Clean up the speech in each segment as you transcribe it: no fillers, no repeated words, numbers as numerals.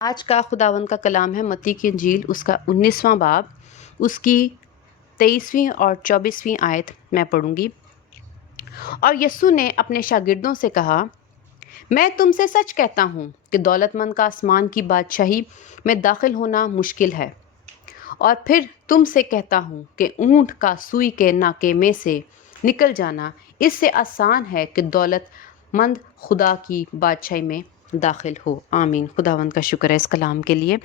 آج کا خداوند کا کلام ہے متی کی انجیل، اس کا 19واں باب، اس کی 23ویں اور 24ویں آیت میں پڑھوں گی۔ اور یسوع نے اپنے شاگردوں سے کہا، میں تم سے سچ کہتا ہوں کہ دولت مند کا آسمان کی بادشاہی میں داخل ہونا مشکل ہے۔ اور پھر تم سے کہتا ہوں کہ اونٹ کا سوئی کے ناکے میں سے نکل جانا اس سے آسان ہے کہ دولت مند خدا کی بادشاہی میں داخل ہو۔ آمین۔ خداوند کا شکر ہے اس کلام کے لیے۔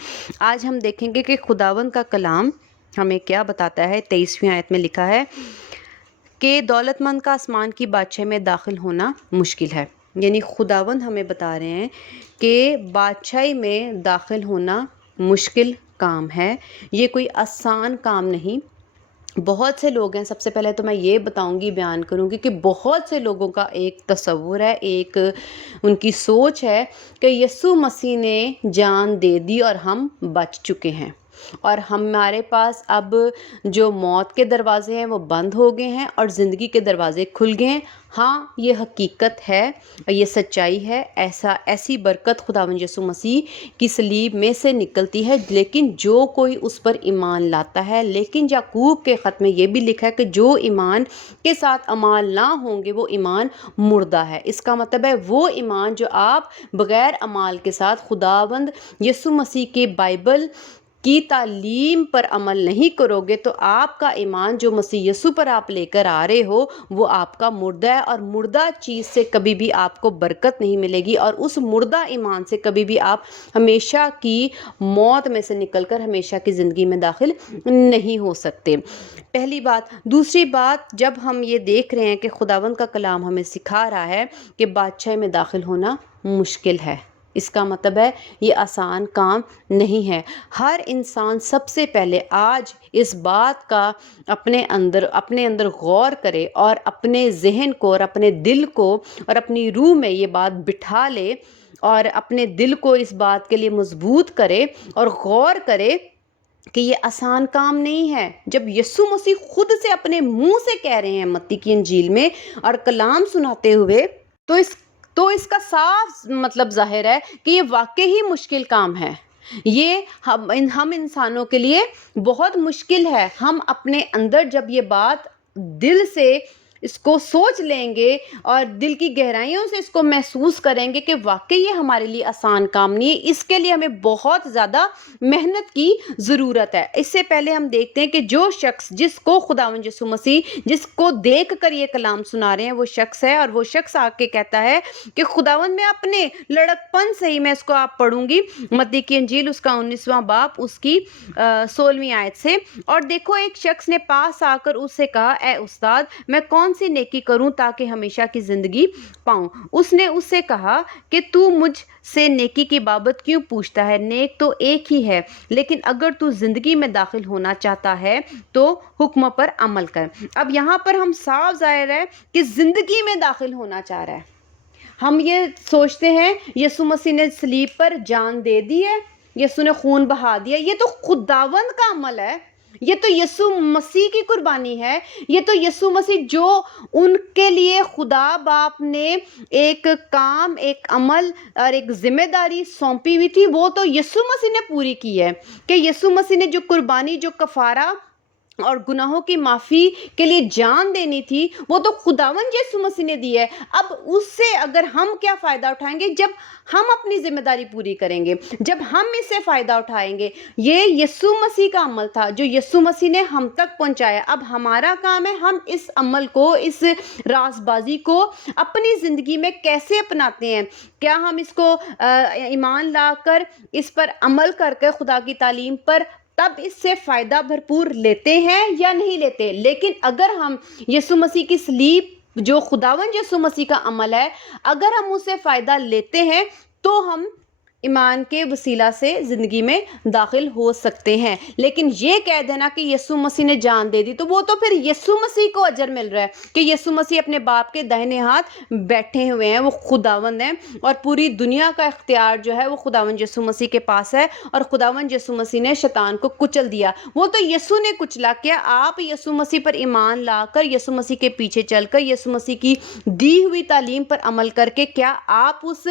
آج ہم دیکھیں گے کہ خداوند کا کلام ہمیں کیا بتاتا ہے۔ 23ویں آیت میں لکھا ہے کہ دولت مند کا آسمان کی بادشاہی میں داخل ہونا مشکل ہے، یعنی خداوند ہمیں بتا رہے ہیں کہ بادشاہی میں داخل ہونا مشکل کام ہے، یہ کوئی آسان کام نہیں۔ بہت سے لوگ ہیں، سب سے پہلے تو میں یہ بتاؤں گی، بیان کروں گی کہ بہت سے لوگوں کا ایک تصور ہے، ایک ان کی سوچ ہے کہ یسوع مسیح نے جان دے دی اور ہم بچ چکے ہیں، اور ہمارے پاس اب جو موت کے دروازے ہیں وہ بند ہو گئے ہیں اور زندگی کے دروازے کھل گئے ہیں۔ ہاں، یہ حقیقت ہے اور یہ سچائی ہے، ایسی برکت خداوند یسوع مسیح کی صلیب میں سے نکلتی ہے، لیکن جو کوئی اس پر ایمان لاتا ہے۔ لیکن یعقوب کے خط میں یہ بھی لکھا ہے کہ جو ایمان کے ساتھ اعمال نہ ہوں گے وہ ایمان مردہ ہے۔ اس کا مطلب ہے وہ ایمان جو آپ بغیر اعمال کے ساتھ خداوند یسوع مسیح کے بائبل کی تعلیم پر عمل نہیں کرو گے تو آپ کا ایمان جو مسیح یسوع پر آپ لے کر آ رہے ہو وہ آپ کا مردہ ہے، اور مردہ چیز سے کبھی بھی آپ کو برکت نہیں ملے گی، اور اس مردہ ایمان سے کبھی بھی آپ ہمیشہ کی موت میں سے نکل کر ہمیشہ کی زندگی میں داخل نہیں ہو سکتے۔ پہلی بات۔ دوسری بات، جب ہم یہ دیکھ رہے ہیں کہ خداوند کا کلام ہمیں سکھا رہا ہے کہ بادشاہی میں داخل ہونا مشکل ہے، اس کا مطلب ہے یہ آسان کام نہیں ہے۔ ہر انسان سب سے پہلے آج اس بات کا اپنے اندر غور کرے اور اپنے ذہن کو اور اپنے دل کو اور اپنی روح میں یہ بات بٹھا لے اور اپنے دل کو اس بات کے لیے مضبوط کرے اور غور کرے کہ یہ آسان کام نہیں ہے۔ جب یسوع مسیح خود سے اپنے منہ سے کہہ رہے ہیں متی کی انجیل میں اور کلام سناتے ہوئے، تو اس کا صاف مطلب ظاہر ہے کہ یہ واقعی ہی مشکل کام ہے۔ یہ ہم انسانوں کے لیے بہت مشکل ہے۔ ہم اپنے اندر جب یہ بات دل سے اس کو سوچ لیں گے اور دل کی گہرائیوں سے اس کو محسوس کریں گے کہ واقعی یہ ہمارے لیے آسان کام نہیں ہے، اس کے لیے ہمیں بہت زیادہ محنت کی ضرورت ہے۔ اس سے پہلے ہم دیکھتے ہیں کہ جو شخص جس کو خداوند یسوع مسیح جس کو دیکھ کر یہ کلام سنا رہے ہیں وہ شخص ہے، اور وہ شخص آ کے کہتا ہے کہ خداوند میں اپنے لڑکپن سے ہی، میں اس کو آپ پڑھوں گی متی کی انجیل اس کا 19واں باب اس کی 16ویں آیت سے، اور دیکھو ایک شخص نے پاس آ کر اس سے کہا، اے استاد، میں کون سی نیکی کروں تاکہ ہمیشہ کی زندگی پاؤں؟ اس نے اس سے کہا کہ تو مجھ سے نیکی کی بابت کیوں پوچھتا ہے؟ نیک تو ایک ہی ہے، لیکن اگر تو زندگی میں داخل ہونا چاہتا ہے تو حکم پر عمل کر۔ اب یہاں پر ہم صاف ظاہر ہے کہ زندگی میں داخل ہونا چاہ رہا ہے۔ ہم یہ سوچتے ہیں یسوع مسیح نے صلیب پر جان دے دی ہے، یسوع نے خون بہا دیا، یہ تو خداوند کا عمل ہے، یہ تو یسوع مسیح کی قربانی ہے، یہ تو یسوع مسیح جو ان کے لیے خدا باپ نے ایک کام، ایک عمل اور ایک ذمہ داری سونپی ہوئی تھی وہ تو یسوع مسیح نے پوری کی ہے، کہ یسوع مسیح نے جو قربانی، جو کفارہ اور گناہوں کی معافی کے لیے جان دینی تھی وہ تو خداوند یسوع مسیح نے دی ہے۔ اب اس سے اگر ہم کیا فائدہ اٹھائیں گے؟ جب ہم اپنی ذمہ داری پوری کریں گے، جب ہم اس سے فائدہ اٹھائیں گے۔ یہ یسوع مسیح کا عمل تھا جو یسوع مسیح نے ہم تک پہنچایا۔ اب ہمارا کام ہے ہم اس عمل کو، اس راز بازی کو اپنی زندگی میں کیسے اپناتے ہیں۔ کیا ہم اس کو ایمان لا کر اس پر عمل کر کے خدا کی تعلیم پر تب اس سے فائدہ بھرپور لیتے ہیں یا نہیں لیتے؟ لیکن اگر ہم یسوع مسیح کی صلیب جو خداوند یسوع مسیح کا عمل ہے، اگر ہم اس سے فائدہ لیتے ہیں تو ہم ایمان کے وسیلہ سے زندگی میں داخل ہو سکتے ہیں۔ لیکن یہ کہہ دینا کہ یسوع مسیح نے جان دے دی تو وہ تو پھر یسوع مسیح کو اجر مل رہا ہے کہ یسوع مسیح اپنے باپ کے داہنے ہاتھ بیٹھے ہوئے ہیں، وہ خداوند ہیں، اور پوری دنیا کا اختیار جو ہے وہ خداوند یسوع مسیح کے پاس ہے، اور خداوند یسوع مسیح نے شیطان کو کچل دیا۔ وہ تو یسوع نے کچلا، کیا آپ یسوع مسیح پر ایمان لا کر، یسوع مسیح کے پیچھے چل کر، یسوع مسیح کی دی ہوئی تعلیم پر عمل کر کے، کیا آپ اس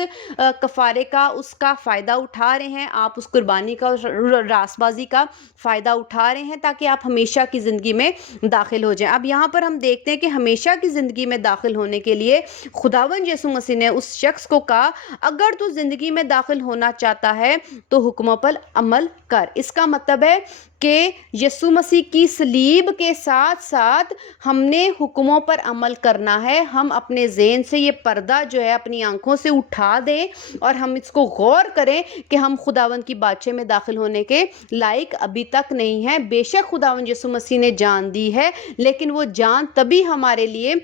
کفارے کا، اس کا فائدہ اٹھا رہے ہیں، آپ اس قربانی کا اور راست بازی کا فائدہ اٹھا رہے ہیں تاکہ آپ ہمیشہ کی زندگی میں داخل ہو جائیں۔ اب یہاں پر ہم دیکھتے ہیں کہ ہمیشہ کی زندگی میں داخل ہونے کے لیے خداوند یسوع مسیح نے اس شخص کو کہا اگر تو زندگی میں داخل ہونا چاہتا ہے تو حکموں پر عمل کر۔ اس کا مطلب ہے کہ یسوع مسیح کی صلیب کے ساتھ ساتھ ہم نے حکموں پر عمل کرنا ہے۔ ہم اپنے ذہن سے یہ پردہ جو ہے اپنی آنکھوں سے اٹھا دیں اور ہم اس کو غور کریں کہ ہم خداوند کی بادشاہی میں داخل ہونے کے لائق ابھی تک نہیں ہیں۔ بے شک خداوند یسوع مسیح نے جان دی ہے، لیکن وہ جان تبھی ہمارے لیے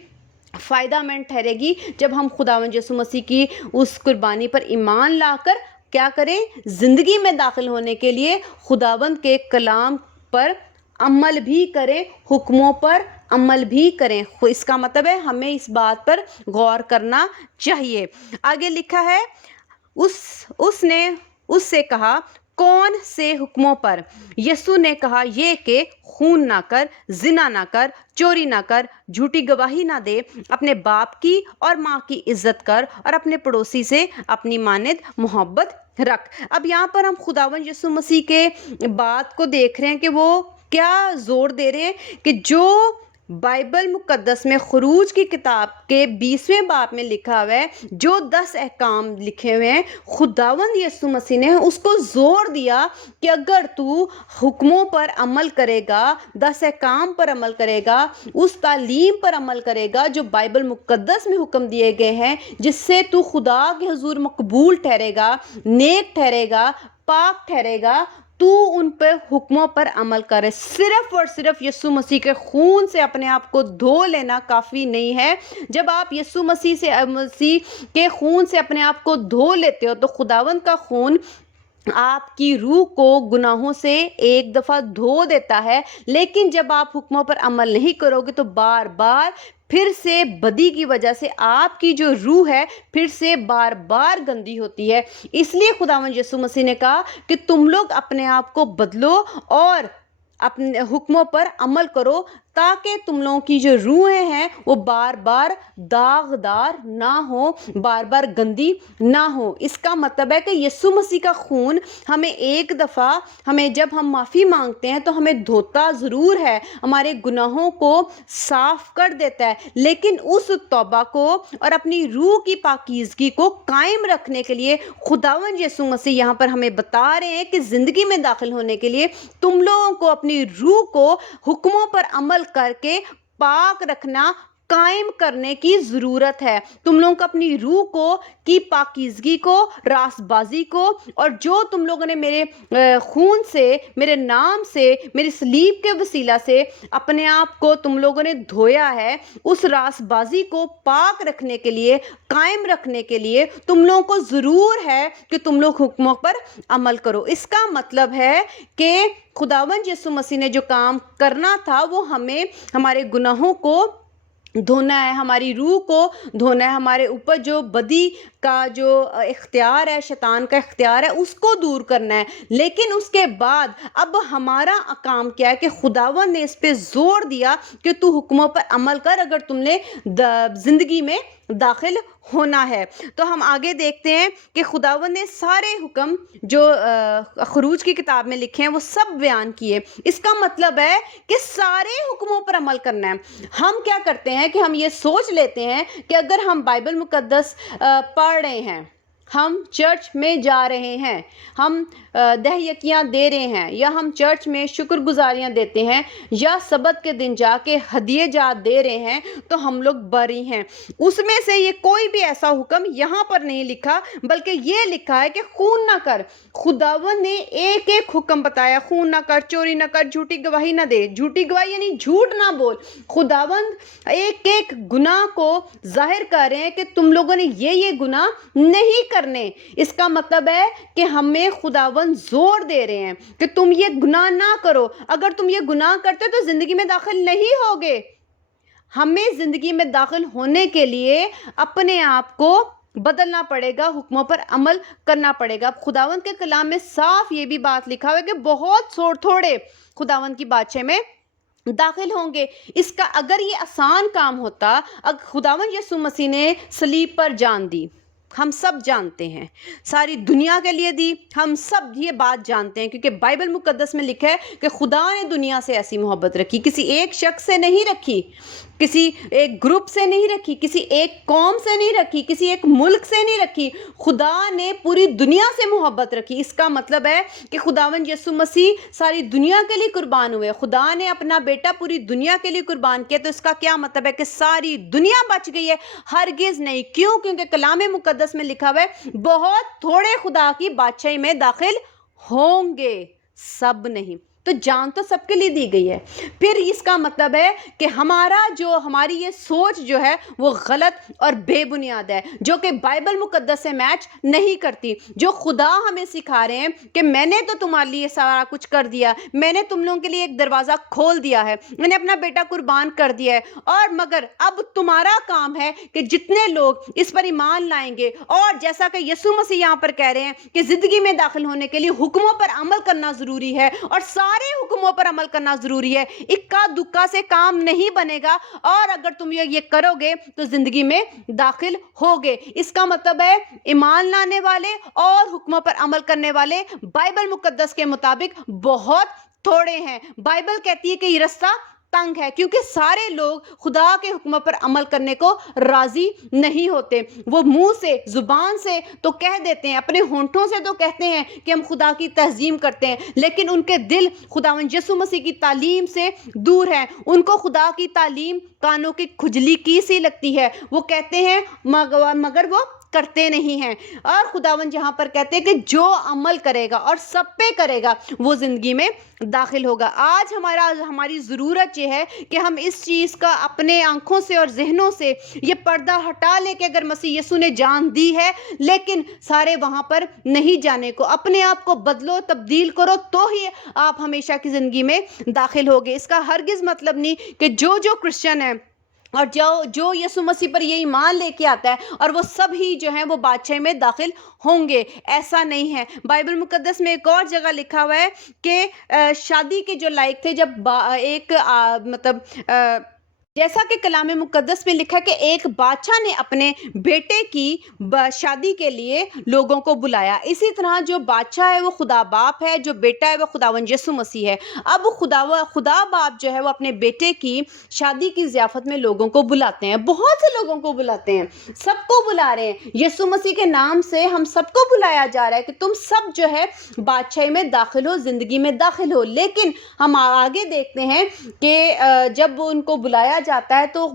فائدہ مند ٹھہرے گی جب ہم خداوند یسوع مسیح کی اس قربانی پر ایمان لا کر کیا کریں، زندگی میں داخل ہونے کے لیے خداوند کے کلام پر عمل بھی کریں، حکموں پر عمل بھی کریں۔ اس کا مطلب ہے ہمیں اس بات پر غور کرنا چاہیے۔ آگے لکھا ہے اس نے اس سے کہا کون سے حکموں پر؟ یسوع نے کہا یہ کہ خون نہ کر، زنا نہ کر، چوری نہ کر، جھوٹی گواہی نہ دے، اپنے باپ کی اور ماں کی عزت کر اور اپنے پڑوسی سے اپنی مانند محبت رکھ۔ اب یہاں پر ہم خداوند یسوع مسیح کے بات کو دیکھ رہے ہیں کہ وہ کیا زور دے رہے ہیں کہ جو بائبل مقدس میں خروج کی کتاب کے 20ویں باب میں لکھا ہوا ہے، جو 10 احکام لکھے ہوئے ہیں، خداوند یسوع مسیح نے اس کو زور دیا کہ اگر تو حکموں پر عمل کرے گا، 10 احکام پر عمل کرے گا، اس تعلیم پر عمل کرے گا جو بائبل مقدس میں حکم دیے گئے ہیں، جس سے تو خدا کے حضور مقبول ٹھہرے گا، نیک ٹھہرے گا، پاک ٹھہرے گا، تو ان پہ حکموں پر عمل کرے۔ صرف اور صرف یسوع مسیح کے خون سے اپنے آپ کو دھو لینا کافی نہیں ہے۔ جب آپ یسوع مسیح کے خون سے اپنے آپ کو دھو لیتے ہو تو خداوند کا خون آپ کی روح کو گناہوں سے ایک دفعہ دھو دیتا ہے، لیکن جب آپ حکموں پر عمل نہیں کرو گے تو بار بار پھر سے بدی کی وجہ سے آپ کی جو روح ہے پھر سے بار بار گندی ہوتی ہے۔ اس لیے خداوند یسوع مسیح نے کہا کہ تم لوگ اپنے آپ کو بدلو اور اپنے حکموں پر عمل کرو تاکہ تم لوگوں کی جو روحیں ہیں وہ بار بار داغدار نہ ہو، بار بار گندی نہ ہو۔ اس کا مطلب ہے کہ یسوع مسیح کا خون ہمیں ایک دفعہ جب ہم معافی مانگتے ہیں تو ہمیں دھوتا ضرور ہے، ہمارے گناہوں کو صاف کر دیتا ہے، لیکن اس توبہ کو اور اپنی روح کی پاکیزگی کو قائم رکھنے کے لیے خداوند یسوع مسیح یہاں پر ہمیں بتا رہے ہیں کہ زندگی میں داخل ہونے کے لیے تم لوگوں کو اپنی روح کو حکموں پر عمل کر کے پاک رکھنا، قائم کرنے کی ضرورت ہے۔ تم لوگوں کو اپنی روح کو کی پاکیزگی کو، راست بازی کو، اور جو تم لوگوں نے میرے خون سے، میرے نام سے، میری صلیب کے وسیلہ سے اپنے آپ کو تم لوگوں نے دھویا ہے، اس راست بازی کو پاک رکھنے کے لیے، قائم رکھنے کے لیے تم لوگوں کو ضرور ہے کہ تم لوگ حکموں پر عمل کرو۔ اس کا مطلب ہے کہ خداوند یسوع مسیح نے جو کام کرنا تھا وہ ہمیں ہمارے گناہوں کو دھونا ہے، ہماری روح کو دھونا ہے، ہمارے اوپر جو بدی کا جو اختیار ہے، شیطان کا اختیار ہے، اس کو دور کرنا ہے۔ لیکن اس کے بعد اب ہمارا کام کیا ہے کہ خداوند نے اس پہ زور دیا کہ تو حکموں پر عمل کر اگر تم نے زندگی میں داخل ہونا ہے۔ تو ہم آگے دیکھتے ہیں کہ خداوند نے سارے حکم جو خروج کی کتاب میں لکھے ہیں وہ سب بیان کیے۔ اس کا مطلب ہے کہ سارے حکموں پر عمل کرنا ہے۔ ہم کیا کرتے ہیں کہ ہم یہ سوچ لیتے ہیں کہ اگر ہم بائبل مقدس پڑھ رہے ہیں، ہم چرچ میں جا رہے ہیں، ہم دہیکیاں دے رہے ہیں، یا ہم چرچ میں شکر گزاریاں دیتے ہیں، یا سبت کے دن جا کے ہدیے جات دے رہے ہیں تو ہم لوگ بری ہیں۔ اس میں سے یہ کوئی بھی ایسا حکم یہاں پر نہیں لکھا، بلکہ یہ لکھا ہے کہ خون نہ کر۔ خداوند نے ایک ایک حکم بتایا، خون نہ کر، چوری نہ کر، جھوٹی گواہی نہ دے۔ جھوٹی گواہی یعنی جھوٹ نہ بول۔ خداوند ایک ایک گناہ کو ظاہر کر رہے ہیں کہ تم لوگوں نے یہ گناہ نہیں کرنے۔ اس کا مطلب ہے کہ ہمیں خداوند زور دے رہے ہیں کہ تم یہ گناہ نہ کرو۔ اگر تم یہ گناہ کرتے تو زندگی میں داخل نہیں ہوگے۔ ہمیں زندگی میں داخل ہونے کے لیے اپنے آپ کو بدلنا پڑے گا، حکموں پر عمل کرنا پڑے گا۔ خداوند کے کلام میں صاف یہ بھی بات لکھا ہوا ہے کہ بہت تھوڑے خداوند کی بادشاہی میں داخل ہوں گے۔ اس کا اگر یہ آسان کام ہوتا، خداوند یسوع مسیح نے صلیب پر جان دی، ہم سب جانتے ہیں، ساری دنیا کے لیے دی، ہم سب یہ بات جانتے ہیں، کیونکہ بائبل مقدس میں لکھا ہے کہ خدا نے دنیا سے ایسی محبت رکھی، کسی ایک شخص سے نہیں رکھی، کسی ایک گروپ سے نہیں رکھی، کسی ایک قوم سے نہیں رکھی، کسی ایک ملک سے نہیں رکھی، خدا نے پوری دنیا سے محبت رکھی۔ اس کا مطلب ہے کہ خداوند یسوع مسیح ساری دنیا کے لیے قربان ہوئے، خدا نے اپنا بیٹا پوری دنیا کے لیے قربان کیا، تو اس کا کیا مطلب ہے کہ ساری دنیا بچ گئی ہے؟ ہرگز نہیں۔ کیوں؟ کیونکہ کلام مقدس میں لکھا ہوا ہے بہت تھوڑے خدا کی بادشاہی میں داخل ہوں گے، سب نہیں۔ تو جان تو سب کے لیے دی گئی ہے۔ پھر اس کا مطلب ہے کہ ہماری یہ سوچ جو ہے وہ غلط اور بے بنیاد ہے، جو کہ بائبل مقدس سے میچ نہیں کرتی۔ جو خدا ہمیں سکھا رہے ہیں کہ میں نے تو تمہارے لیے سارا کچھ کر دیا، میں نے تم لوگوں کے لیے ایک دروازہ کھول دیا ہے، میں نے اپنا بیٹا قربان کر دیا ہے، اور مگر اب تمہارا کام ہے کہ جتنے لوگ اس پر ایمان لائیں گے، اور جیسا کہ یسوع مسیح یہاں پر کہہ رہے ہیں کہ زندگی میں داخل ہونے کے لیے حکموں پر عمل کرنا ضروری ہے، اور سارے حکموں پر عمل کرنا ضروری ہے، اکا دکا سے کام نہیں بنے گا، اور اگر تم یہ کرو گے تو زندگی میں داخل ہوگے۔ اس کا مطلب ہے ایمان لانے والے اور حکموں پر عمل کرنے والے بائبل مقدس کے مطابق بہت تھوڑے ہیں۔ بائبل کہتی ہے کہ یہ رستہ تنگ ہے، کیونکہ سارے لوگ خدا کے حکموں پر عمل کرنے کو راضی نہیں ہوتے۔ وہ منہ سے، زبان سے تو کہہ دیتے ہیں، اپنے ہونٹوں سے تو کہتے ہیں کہ ہم خدا کی تعظیم کرتے ہیں، لیکن ان کے دل خداوند یسوع مسیح کی تعلیم سے دور ہے۔ ان کو خدا کی تعلیم کانوں کی کھجلی کی سی لگتی ہے، وہ کہتے ہیں مگر وہ کرتے نہیں ہیں۔ اور خداوند یہاں پر کہتے ہیں کہ جو عمل کرے گا اور سب پہ کرے گا وہ زندگی میں داخل ہوگا۔ آج ہماری ضرورت یہ ہے کہ ہم اس چیز کا اپنے آنکھوں سے اور ذہنوں سے یہ پردہ ہٹا لے کہ اگر مسیح یسوع نے جان دی ہے، لیکن سارے وہاں پر نہیں جانے کو، اپنے آپ کو بدلو، تبدیل کرو، تو ہی آپ ہمیشہ کی زندگی میں داخل ہوگے۔ اس کا ہرگز مطلب نہیں کہ جو کرسچن ہے اور جو یسوع مسیح پر یہ ایمان لے کے آتا ہے اور وہ سب ہی جو ہیں وہ بادشاہی میں داخل ہوں گے، ایسا نہیں ہے۔ بائبل مقدس میں ایک اور جگہ لکھا ہوا ہے کہ شادی کے جو لائق تھے، جب جیسا کہ کلام مقدس میں لکھا کہ ایک بادشاہ نے اپنے بیٹے کی شادی کے لیے لوگوں کو بلایا، اسی طرح جو بادشاہ ہے وہ خدا باپ ہے، جو بیٹا ہے وہ خداوند یسوع مسیح ہے۔ اب خدا باپ جو ہے وہ اپنے بیٹے کی شادی کی ضیافت میں لوگوں کو بلاتے ہیں، بہت سے لوگوں کو بلاتے ہیں، سب کو بلا رہے ہیں، یسوع مسیح کے نام سے ہم سب کو بلایا جا رہا ہے کہ تم سب جو ہے بادشاہی میں داخل ہو، زندگی میں داخل ہو۔ لیکن ہم آگے دیکھتے ہیں کہ جب ان کو بلایا جاتا ہے تو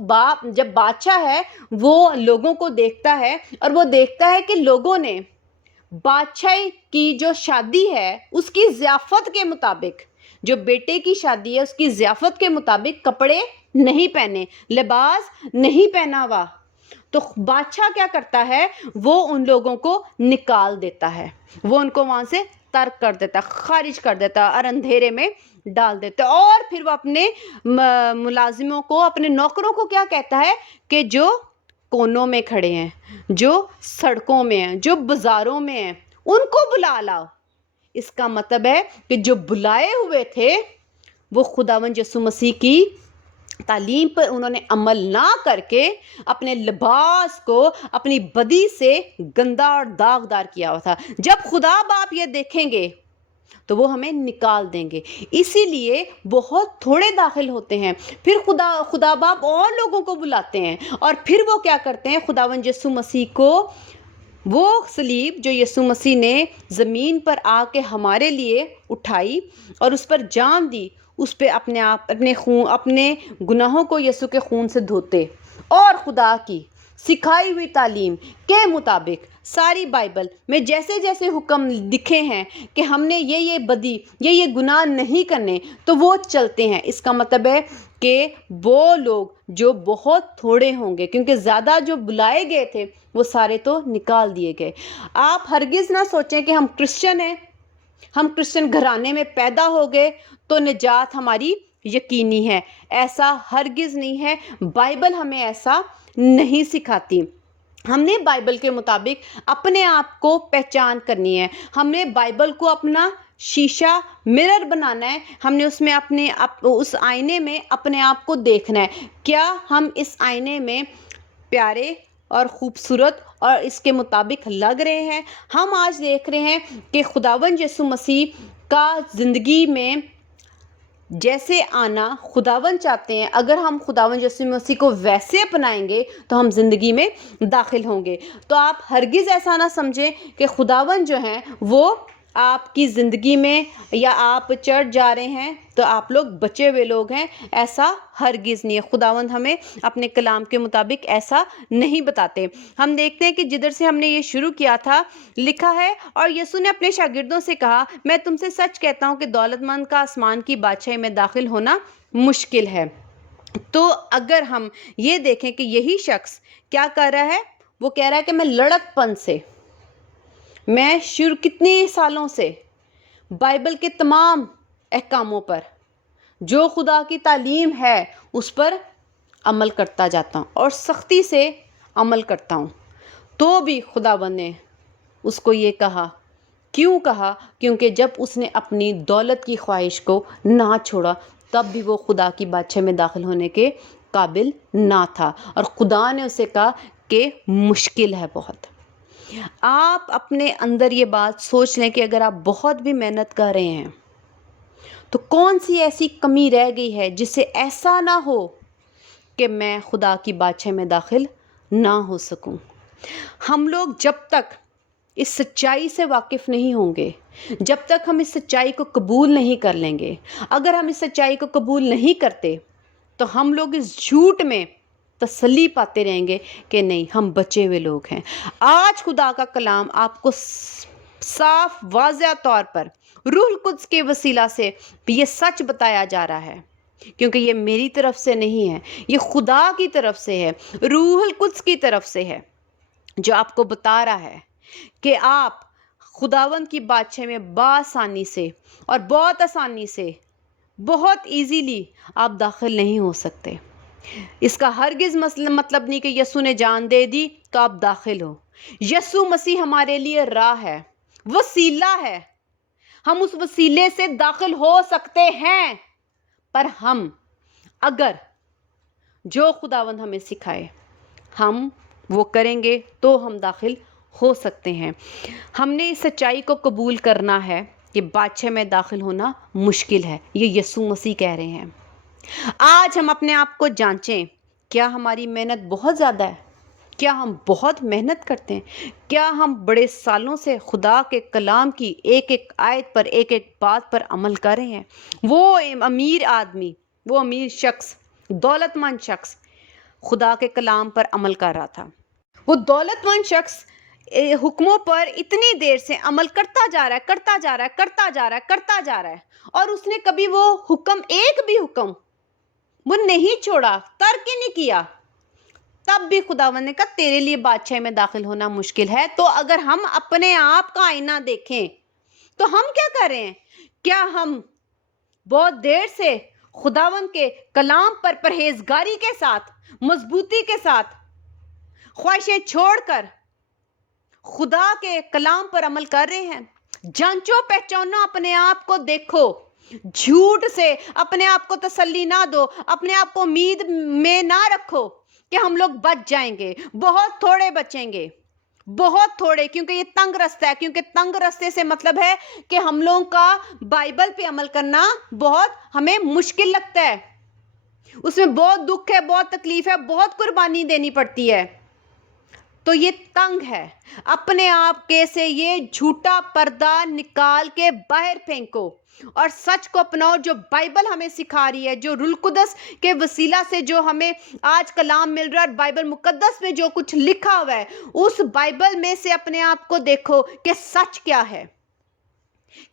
جب بادشاہ ہے وہ لوگوں کو دیکھتا ہے، اور وہ دیکھتا ہے کہ لوگوں نے بادشاہ کی جو شادی ہے اس کی ضیافت کے مطابق، جو بیٹے کی شادی ہے اس کی ضیافت کے مطابق کپڑے نہیں پہنے، لباس نہیں پہنا ہوا، تو بادشاہ کیا کرتا ہے؟ وہ ان لوگوں کو نکال دیتا ہے، وہ ان کو وہاں سے ترک کر دیتا، خارج کر دیتا اور اندھیرے میں ڈال دیتا، اور پھر وہ اپنے ملازموں کو، اپنے نوکروں کو کیا کہتا ہے کہ جو کونوں میں کھڑے ہیں، جو سڑکوں میں ہیں، جو بازاروں میں ہیں، ان کو بلا لاؤ۔ اس کا مطلب ہے کہ جو بلائے ہوئے تھے وہ خداوند یسوع مسیح کی تعلیم پر انہوں نے عمل نہ کر کے اپنے لباس کو اپنی بدی سے گندا اور داغدار کیا ہوا تھا۔ جب خدا باپ یہ دیکھیں گے تو وہ ہمیں نکال دیں گے، اسی لیے بہت تھوڑے داخل ہوتے ہیں۔ پھر خدا باپ اور لوگوں کو بلاتے ہیں، اور پھر وہ کیا کرتے ہیں؟ خداوند یسوع مسیح کو، وہ صلیب جو یسوع مسیح نے زمین پر آ کے ہمارے لیے اٹھائی اور اس پر جان دی، اس پہ اپنے گناہوں کو یسوع کے خون سے دھوتے، اور خدا کی سکھائی ہوئی تعلیم کے مطابق ساری بائبل میں جیسے جیسے حکم لکھے ہیں کہ ہم نے یہ بدی، یہ گناہ نہیں کرنے، تو وہ چلتے ہیں۔ اس کا مطلب ہے کہ وہ لوگ جو بہت تھوڑے ہوں گے، کیونکہ زیادہ جو بلائے گئے تھے وہ سارے تو نکال دیے گئے۔ آپ ہرگز نہ سوچیں کہ ہم کرسچن ہیں، ہم کرسچن گھرانے میں پیدا ہو گئے تو نجات ہماری یقینی ہے، ایسا ہرگز نہیں ہے۔ بائبل ہمیں ایسا نہیں سکھاتی۔ ہم نے بائبل کے مطابق اپنے آپ کو پہچان کرنی ہے، ہم نے بائبل کو اپنا شیشہ، مرر بنانا ہے، ہم نے اس آئینے میں اپنے آپ کو دیکھنا ہے، کیا ہم اس آئینے میں پیارے اور خوبصورت اور اس کے مطابق لگ رہے ہیں. ہم آج دیکھ رہے ہیں کہ خداوند یسوع مسیح کا زندگی میں جیسے آنا خداوند چاہتے ہیں، اگر ہم خداوند یسوع مسیح کو ویسے اپنائیں گے تو ہم زندگی میں داخل ہوں گے. تو آپ ہرگز ایسا نہ سمجھیں کہ خداوند جو ہیں وہ آپ کی زندگی میں، یا آپ چرچ جا رہے ہیں تو آپ لوگ بچے ہوئے لوگ ہیں، ایسا ہرگز نہیں ہے. خداوند ہمیں اپنے کلام کے مطابق ایسا نہیں بتاتے. ہم دیکھتے ہیں کہ جدھر سے ہم نے یہ شروع کیا تھا لکھا ہے، اور یسوع نے اپنے شاگردوں سے کہا، میں تم سے سچ کہتا ہوں کہ دولت مند کا آسمان کی بادشاہی میں داخل ہونا مشکل ہے. تو اگر ہم یہ دیکھیں کہ یہی شخص کیا کر رہا ہے، وہ کہہ رہا ہے کہ میں لڑک پن سے، میں شروع کتنے سالوں سے بائبل کے تمام احکاموں پر، جو خدا کی تعلیم ہے اس پر عمل کرتا جاتا ہوں اور سختی سے عمل کرتا ہوں. تو بھی خداوند نے اس کو یہ کہا. کیوں کہا؟ کیونکہ جب اس نے اپنی دولت کی خواہش کو نہ چھوڑا تب بھی وہ خدا کی بادشاہی میں داخل ہونے کے قابل نہ تھا، اور خدا نے اسے کہا کہ مشکل ہے بہت. آپ اپنے اندر یہ بات سوچ لیں کہ اگر آپ بہت بھی محنت کر رہے ہیں تو کون سی ایسی کمی رہ گئی ہے جس سے ایسا نہ ہو کہ میں خدا کی بادشاہی میں داخل نہ ہو سکوں. ہم لوگ جب تک اس سچائی سے واقف نہیں ہوں گے، جب تک ہم اس سچائی کو قبول نہیں کر لیں گے، اگر ہم اس سچائی کو قبول نہیں کرتے تو ہم لوگ اس جھوٹ میں تسلی پاتے رہیں گے کہ نہیں، ہم بچے ہوئے لوگ ہیں. آج خدا کا کلام آپ کو صاف واضح طور پر روح القدس کے وسیلہ سے یہ سچ بتایا جا رہا ہے، کیونکہ یہ میری طرف سے نہیں ہے، یہ خدا کی طرف سے ہے، روح القدس کی طرف سے ہے، جو آپ کو بتا رہا ہے کہ آپ خداوند کی بادشاہی میں بآسانی سے اور بہت آسانی سے، بہت ایزیلی آپ داخل نہیں ہو سکتے. اس کا ہرگز مطلب نہیں کہ یسوع نے جان دے دی تو آپ داخل ہو. یسوع مسیح ہمارے لیے راہ ہے، وسیلہ ہے. ہم اس وسیلے سے داخل ہو سکتے ہیں، پر ہم اگر جو خداوند ہمیں سکھائے ہم وہ کریں گے تو ہم داخل ہو سکتے ہیں. ہم نے اس سچائی کو قبول کرنا ہے کہ بادشاہ میں داخل ہونا مشکل ہے. یہ یسوع مسیح کہہ رہے ہیں. آج ہم اپنے آپ کو جانچیں، کیا ہماری محنت بہت زیادہ ہے؟ کیا ہم بہت محنت کرتے ہیں؟ کیا ہم بڑے سالوں سے خدا کے کلام کی ایک ایک آیت پر، ایک ایک بات پر عمل کر رہے ہیں؟ وہ امیر آدمی، وہ امیر شخص، دولت مند شخص خدا کے کلام پر عمل کر رہا تھا. وہ دولت مند شخص حکموں پر اتنی دیر سے عمل کرتا جا رہا ہے، کرتا جا رہا ہے، کرتا جا رہا ہے، کرتا جا رہا ہے، اور اس نے کبھی وہ حکم، ایک بھی حکم وہ نہیں چھوڑا، ترک ہی نہیں کیا. تب بھی خداوند نے کہا تیرے لیے بادشاہی میں داخل ہونا مشکل ہے. تو اگر ہم اپنے آپ کا آئینہ دیکھیں تو ہم کیا کر رہے ہیں؟ کیا ہم بہت دیر سے خداوند کے کلام پر پرہیزگاری کے ساتھ، مضبوطی کے ساتھ، خواہشیں چھوڑ کر خدا کے کلام پر عمل کر رہے ہیں؟ جانچو پہچانو، اپنے آپ کو دیکھو. جھوٹ سے اپنے آپ کو تسلی نہ دو، اپنے آپ کو امید میں نہ رکھو کہ ہم لوگ بچ جائیں گے. بہت تھوڑے بچیں گے، بہت تھوڑے، کیونکہ یہ تنگ رستہ ہے. کیونکہ تنگ رستے سے مطلب ہے کہ ہم لوگوں کا بائبل پہ عمل کرنا بہت ہمیں مشکل لگتا ہے. اس میں بہت دکھ ہے، بہت تکلیف ہے، بہت قربانی دینی پڑتی ہے. تو یہ تنگ ہے. اپنے آپ کے سے یہ جھوٹا پردہ نکال کے باہر پھینکو اور سچ کو اپناؤ، جو بائبل ہمیں سکھا رہی ہے، جو روح القدس کے وسیلہ سے جو ہمیں آج کلام مل رہا ہے، اور بائبل مقدس میں جو کچھ لکھا ہوا ہے، اس بائبل میں سے اپنے آپ کو دیکھو کہ سچ کیا ہے.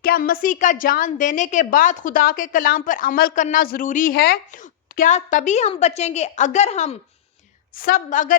کیا مسیح کا جان دینے کے بعد خدا کے کلام پر عمل کرنا ضروری ہے؟ کیا تبھی ہم بچیں گے؟ اگر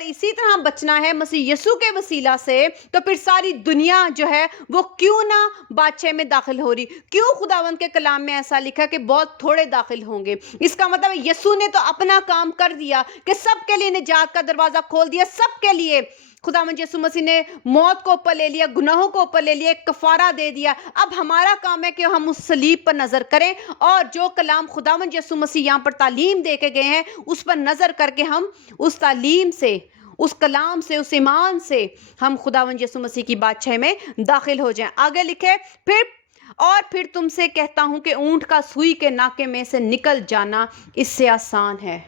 اسی طرح بچنا ہے مسیح یسوع کے وسیلہ سے، تو پھر ساری دنیا جو ہے وہ کیوں نہ بادشاہ میں داخل ہو رہی؟ کیوں خداوند کے کلام میں ایسا لکھا کہ بہت تھوڑے داخل ہوں گے؟ اس کا مطلب ہے یسوع نے تو اپنا کام کر دیا کہ سب کے لیے نجات کا دروازہ کھول دیا. سب کے لیے خداوند یسوع مسیح نے موت کو اوپر لے لیا، گناہوں کو اوپر لے لیا، ایک کفارہ دے دیا. اب ہمارا کام ہے کہ ہم اس صلیب پر نظر کریں، اور جو کلام خداوند یسوع مسیح یہاں پر تعلیم دے کے گئے ہیں اس پر نظر کر کے ہم اس تعلیم سے، اس کلام سے، اس ایمان سے ہم خداوند یسوع مسیح کی بادشاہی میں داخل ہو جائیں۔ آگے لکھے، پھر تم سے کہتا ہوں کہ اونٹ کا سوئی کے ناکے میں سے نکل جانا اس سے آسان ہے۔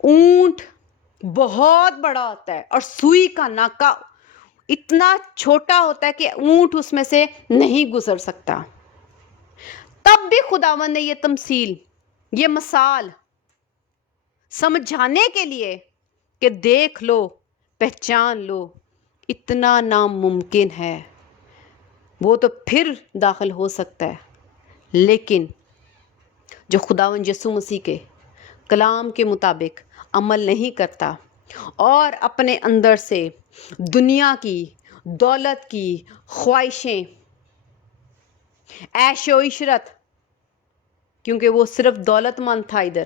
اونٹ بہت بڑا ہوتا ہے اور سوئی کا ناکا اتنا چھوٹا ہوتا ہے کہ اونٹ اس میں سے نہیں گزر سکتا۔ تب بھی خداوند نے یہ تمثیل، یہ مثال سمجھانے کے لیے کہ دیکھ لو، پہچان لو، اتنا ناممکن ہے، وہ تو پھر داخل ہو سکتا ہے، لیکن جو خداوند یسوع مسیح کے کلام کے مطابق عمل نہیں کرتا اور اپنے اندر سے دنیا کی، دولت کی خواہشیں، عیش و عشرت، کیونکہ وہ صرف دولت مند تھا ادھر،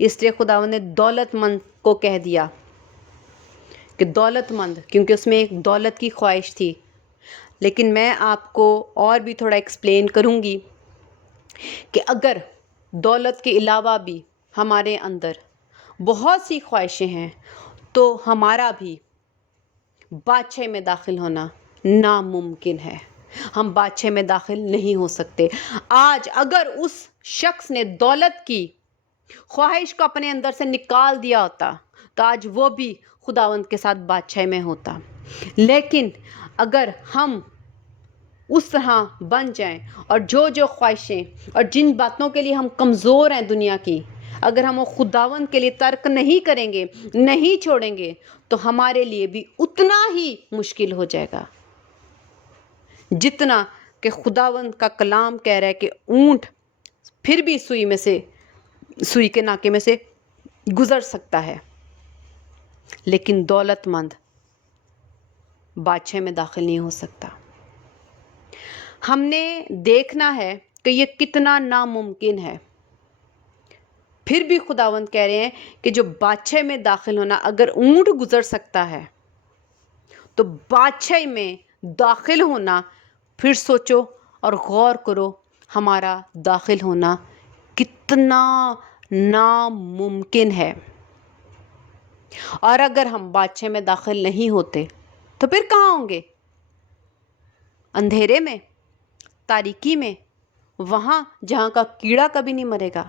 اس لیے خداوند نے دولت مند کو کہہ دیا کہ دولت مند، کیونکہ اس میں ایک دولت کی خواہش تھی۔ لیکن میں آپ کو اور بھی تھوڑا ایکسپلین کروں گی کہ اگر دولت کے علاوہ بھی ہمارے اندر بہت سی خواہشیں ہیں تو ہمارا بھی بادشاہی میں داخل ہونا ناممکن ہے، ہم بادشاہی میں داخل نہیں ہو سکتے۔ آج اگر اس شخص نے دولت کی خواہش کو اپنے اندر سے نکال دیا ہوتا تو آج وہ بھی خداوند کے ساتھ بادشاہی میں ہوتا، لیکن اگر ہم اس طرح بن جائیں اور جو خواہشیں اور جن باتوں کے لیے ہم کمزور ہیں دنیا کی، اگر ہم وہ خداوند کے لیے ترک نہیں کریں گے، نہیں چھوڑیں گے، تو ہمارے لیے بھی اتنا ہی مشکل ہو جائے گا جتنا کہ خداوند کا کلام کہہ رہا ہے کہ اونٹ پھر بھی سوئی کے ناکے میں سے گزر سکتا ہے، لیکن دولت مند بادشاہ میں داخل نہیں ہو سکتا۔ ہم نے دیکھنا ہے کہ یہ کتنا ناممکن ہے، پھر بھی خداوند کہہ رہے ہیں کہ جو بادشاہ میں داخل ہونا، اگر اونٹ گزر سکتا ہے تو بادشاہ میں داخل ہونا، پھر سوچو اور غور کرو ہمارا داخل ہونا کتنا ناممکن ہے۔ اور اگر ہم بادشاہ میں داخل نہیں ہوتے تو پھر کہاں ہوں گے؟ اندھیرے میں، تاریکی میں، وہاں جہاں کا کیڑا کبھی نہیں مرے گا،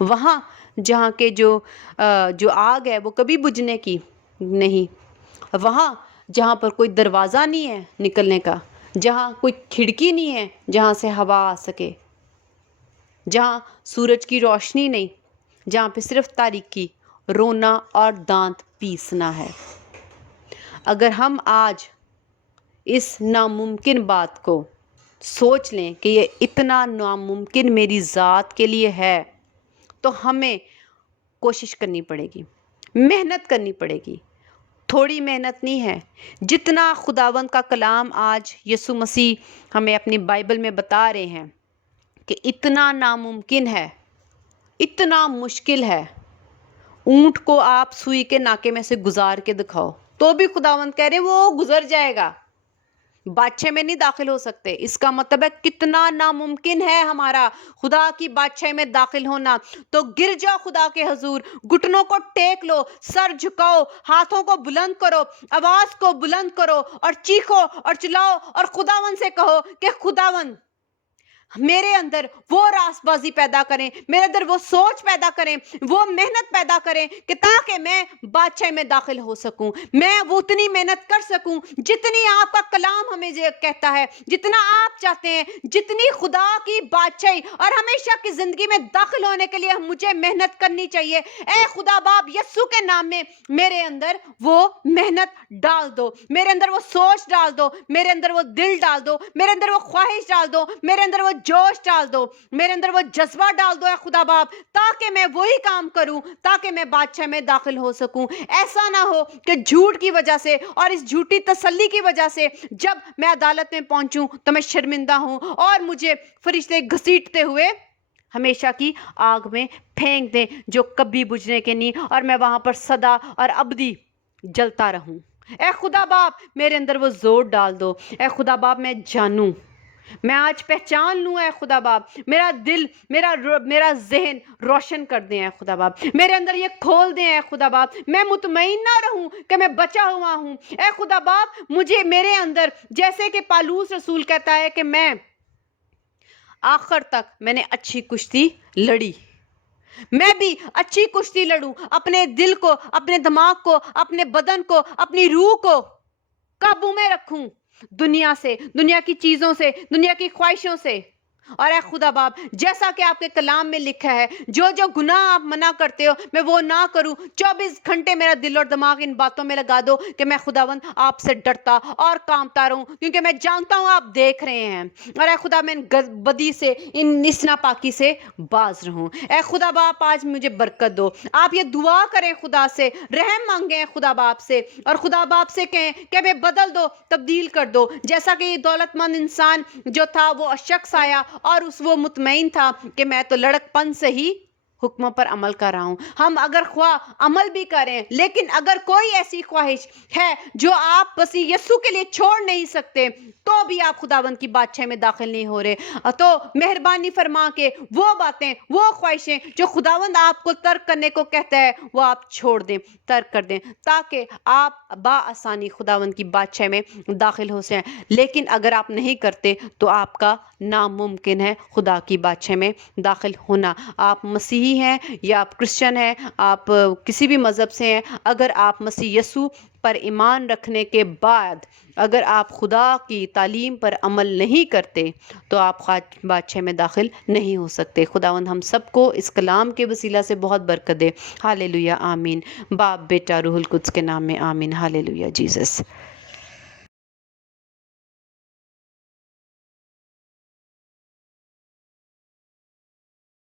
وہاں جہاں کے جو آگ ہے وہ کبھی بجھنے کی نہیں، وہاں جہاں پر کوئی دروازہ نہیں ہے نکلنے کا، جہاں کوئی کھڑکی نہیں ہے جہاں سے ہوا آ سکے، جہاں سورج کی روشنی نہیں، جہاں پہ صرف تاریکی، رونا اور دانت پیسنا ہے۔ اگر ہم آج اس ناممکن بات کو سوچ لیں کہ یہ اتنا ناممکن میری ذات کے لیے ہے، تو ہمیں کوشش کرنی پڑے گی، محنت کرنی پڑے گی۔ تھوڑی محنت نہیں ہے، جتنا خداوند کا کلام آج یسوع مسیح ہمیں اپنی بائبل میں بتا رہے ہیں کہ اتنا ناممکن ہے، اتنا مشکل ہے۔ اونٹ کو آپ سوئی کے ناکے میں سے گزار کے دکھاؤ تو بھی خداوند کہہ رہے ہیں وہ گزر جائے گا، بادشاہ میں نہیں داخل ہو سکتے۔ اس کا مطلب ہے کتنا ناممکن ہے ہمارا خدا کی بادشاہی میں داخل ہونا۔ تو گر جاؤ خدا کے حضور، گھٹنوں کو ٹیک لو، سر جھکاؤ، ہاتھوں کو بلند کرو، آواز کو بلند کرو اور چیخو اور چلاؤ اور خداوند سے کہو کہ خداوند میرے اندر وہ راست بازی پیدا کریں، میرے اندر وہ سوچ پیدا کریں، وہ محنت پیدا کریں کہ تاکہ میں بادشاہی میں داخل ہو سکوں، میں وہ اتنی محنت کر سکوں جتنی آپ کا کلام ہمیں کہتا ہے، جتنا آپ چاہتے ہیں، جتنی خدا کی بادشاہی اور ہمیشہ کی زندگی میں داخل ہونے کے لیے مجھے محنت کرنی چاہیے۔ اے خدا باپ یسوع کے نام میں میرے اندر وہ محنت ڈال دو، میرے اندر وہ سوچ ڈال دو، میرے اندر وہ دل ڈال دو، میرے اندر وہ خواہش ڈال دو، میرے اندر وہ جوش ڈال دو، میرے اندر وہ جذبہ ڈال دو اے خدا باپ، تاکہ میں وہی کام کروں، تاکہ میں بادشاہ میں داخل ہو سکوں۔ ایسا نہ ہو کہ جھوٹ کی وجہ سے اور اس جھوٹی تسلی کی وجہ سے جب میں عدالت میں پہنچوں تو میں شرمندہ ہوں اور مجھے فرشتے گھسیٹتے ہوئے ہمیشہ کی آگ میں پھینک دیں جو کبھی بجھنے کے نہیں، اور میں وہاں پر سدا اور ابدی جلتا رہوں۔ اے خدا باپ میرے اندر وہ زور ڈال دو، اے خدا باپ میں جانوں میں آج پہچان لوں اے خدا باپ، میرا دل، میرا ذہن روشن کر دیں اے خدا باپ، میرے اندر یہ کھول دیں اے خدا باپ، میں مطمئن نہ رہوں کہ میں بچا ہوا ہوں اے خدا باپ، مجھے میرے اندر، جیسے کہ پالوس رسول کہتا ہے کہ میں آخر تک میں نے اچھی کشتی لڑی، میں بھی اچھی کشتی لڑوں، اپنے دل کو، اپنے دماغ کو، اپنے بدن کو، اپنی روح کو قابو میں رکھوں، دنیا سے، دنیا کی چیزوں سے، دنیا کی خواہشوں سے۔ اور اے خدا باپ، جیسا کہ آپ کے کلام میں لکھا ہے، جو جو گناہ آپ منع کرتے ہو میں وہ نہ کروں، 24 گھنٹے میرا دل اور دماغ ان باتوں میں لگا دو کہ میں خداوند آپ سے ڈرتا اور کانپتا رہوں، کیونکہ میں جانتا ہوں آپ دیکھ رہے ہیں۔ اور اے خدا، میں ان بدی سے، اس ناپاکی سے باز رہوں۔ اے خدا باپ، آج مجھے برکت دو، آپ یہ دعا کریں، خدا سے رحم مانگیں خدا باپ سے، اور خدا باپ سے کہیں کہ ہمیں بدل دو، تبدیل کر دو، جیسا کہ یہ دولت مند انسان جو تھا وہ شخص آیا اور وہ مطمئن تھا کہ میں تو لڑکپن سے ہی حکموں پر عمل کر رہا ہوں۔ ہم اگر خواہ عمل بھی کریں، لیکن اگر کوئی ایسی خواہش ہے جو آپ مسیح یسوع کے لیے چھوڑ نہیں سکتے، تو بھی آپ خداوند کی بادشاہ میں داخل نہیں ہو رہے۔ تو مہربانی فرما کے وہ باتیں، وہ خواہشیں جو خداوند آپ کو ترک کرنے کو کہتا ہے، وہ آپ چھوڑ دیں، ترک کر دیں، تاکہ آپ بآسانی خداوند کی بادشاہ میں داخل ہو سکیں۔ لیکن اگر آپ نہیں کرتے تو آپ کا ناممکن ہے خدا کی بادشاہ میں داخل ہونا۔ آپ مسیحی ہیں یا آپ کرسچن ہیں، آپ کسی بھی مذہب سے ہیں، اگر آپ مسیح یسوع پر ایمان رکھنے کے بعد اگر آپ خدا کی تعلیم پر عمل نہیں کرتے تو آپ بادشاہ میں داخل نہیں ہو سکتے۔ خداوند ہم سب کو اس کلام کے وسیلہ سے بہت برکت دے۔ ہاللیلویہ، آمین۔ باپ، بیٹا، روح القدس کے نام میں آمین۔ ہاللیلویہ جیسس۔